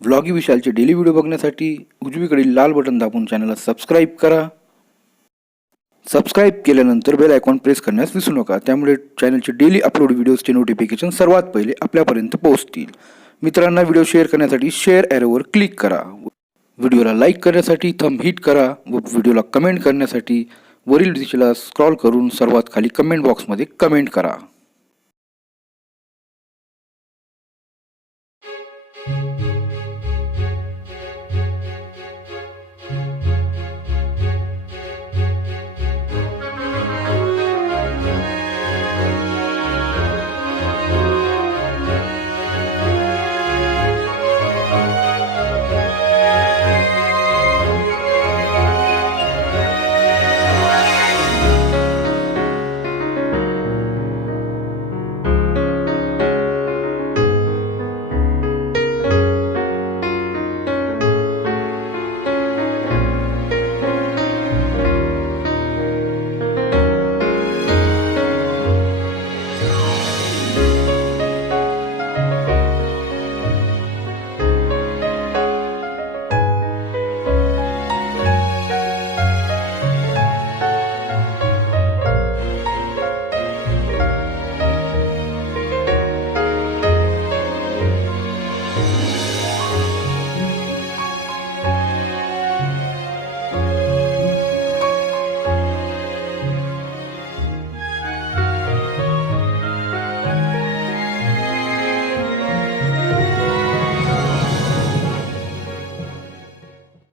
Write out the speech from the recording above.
व्लॉगी विशालचे daily video बघण्यासाठी उजवीकडील लाल बटन दाबून चॅनलला सबस्क्राईब करा। सबस्क्राईब केल्यानंतर बेल आयकॉन प्रेस करण्यास विसरू नका, त्यामुळे चॅनलचे डेली अपलोड व्हिडिओजचे नोटिफिकेशन सर्वात पहिले आपल्यापर्यंत पोहोचतील। मित्रांना व्हिडिओ शेअर करण्यासाठी शेअर ॲरोवर क्लिक करा, व्हिडिओला लाईक करण्यासाठी थंब हिट करा व व्हिडिओला कमेंट करण्यासाठी वरील दिशेला स्क्रॉल करून सर्वात खाली कमेंट बॉक्समध्ये कमेंट करा।